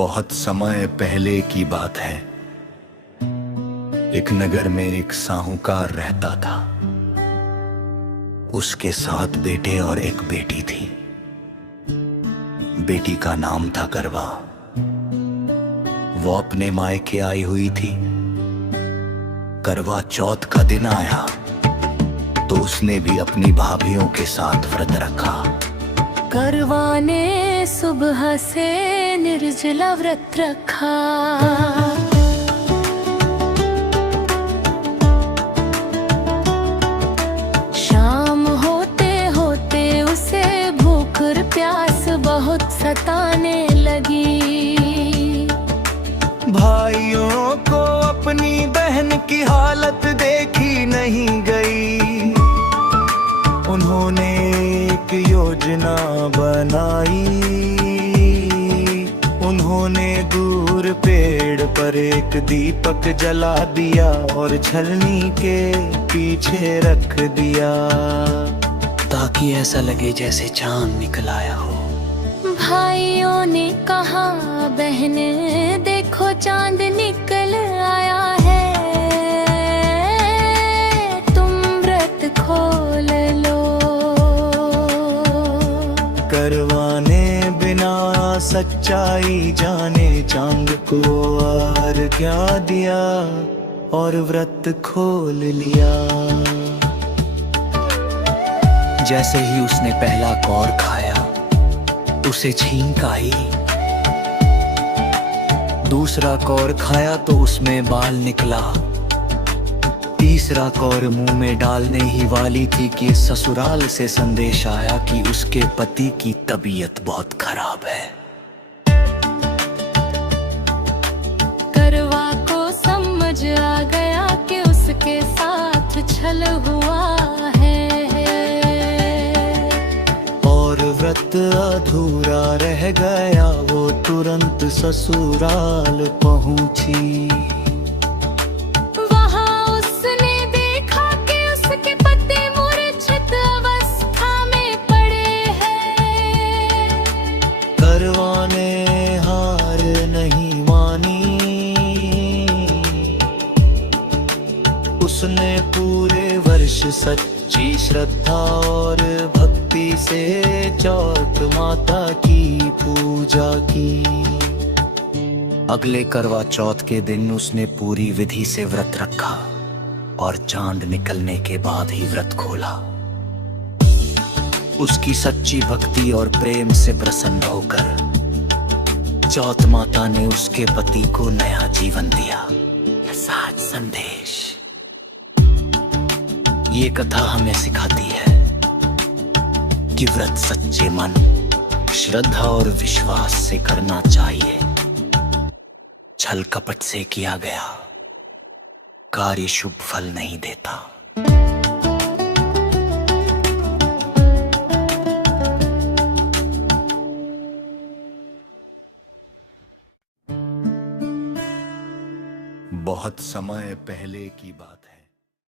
बहुत समय पहले की बात है। एक नगर में एक साहूकार रहता था। उसके 7 बेटे और एक बेटी थी। बेटी का नाम था करवा। वो अपने मायके आई हुई थी। करवा चौथ का दिन आया तो उसने भी अपनी भाभियों के साथ व्रत रखा। करवा ने सुबह से निर्जला व्रत रखा। शाम होते होते उसे भूख और प्यास बहुत सताने लगी। भाइयों को अपनी बहन की हालत देखी नहीं गई। उन्होंने एक योजना बनाई। उन्होंने दूर पेड़ पर एक दीपक जला दिया और छलनी के पीछे रख दिया, ताकि ऐसा लगे जैसे चांद निकल आया हो। भाइयों ने कहा, बहन देखो चांद निकल आया है, तुम व्रत खोल लो। करवा ने बिना सच्चाई जाने चांद को अर्घ्य दिया और व्रत खोल लिया। जैसे ही उसने पहला कौर खाया उसे छींक आई। दूसरा कौर खाया तो उसमें बाल निकला। तीसरा कौर मुंह में डालने ही वाली थी कि ससुराल से संदेश आया कि उसके पति की तबीयत बहुत खराब है। करवा को समझ आ गया कि उसके साथ छल हुआ है और व्रत अधूरा रह गया। वो तुरंत ससुराल पहुंची। वहाँ उसने देखा कि उसके पति मूर्छित अवस्था में पड़े हैं। करवा ने हार नहीं मानी। उसने पूरे वर्ष सच्ची श्रद्धा और भक्ति से चौथ माता की पूजा की। अगले करवा चौथ के दिन उसने पूरी विधि से व्रत रखा और चांद निकलने के बाद ही व्रत खोला। उसकी सच्ची भक्ति और प्रेम से प्रसन्न होकर चौथ माता ने उसके पति को नया जीवन दिया। साच संदेश। ये कथा हमें सिखाती है कि व्रत सच्चे मन, श्रद्धा और विश्वास से करना चाहिए। छल कपट से किया गया कार्य शुभ फल नहीं देता। बहुत समय पहले की बात है।